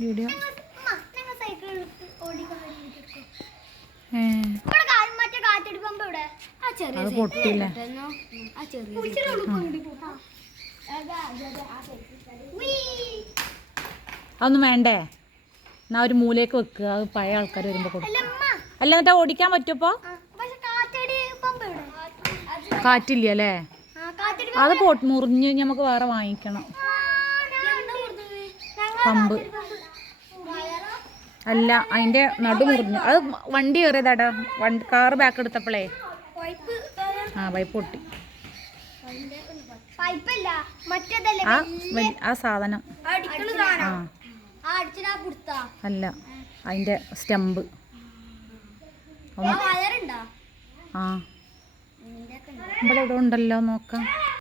Video അത് പൊട്ടില്ല. അതൊന്നും വേണ്ടേ? എന്നാ ഒരു മൂലയൊക്കെ വെക്കുക, അത് പഴയ ആൾക്കാർ വരുമ്പോൾ കൊടുക്കും. അല്ല എന്നിട്ട് ഓടിക്കാൻ പറ്റുമോ? കാറ്റില്ല അല്ലേ? അത് മുറിഞ്ഞ് നമുക്ക് വേറെ വാങ്ങിക്കണം. പമ്പ് അല്ല, അതിൻ്റെ നടു മുറിഞ്ഞു. അത് വണ്ടി കയറിയതാടാ, കാറ് ബാക്ക് എടുത്തപ്പോഴേ പൈപ്പ് പൊട്ടി. ആ സാധനം അല്ല, അതിൻ്റെ സ്റ്റമ്പ്. ഇവിടെ ഇവിടെ ഉണ്ടല്ലോ, നോക്കാം.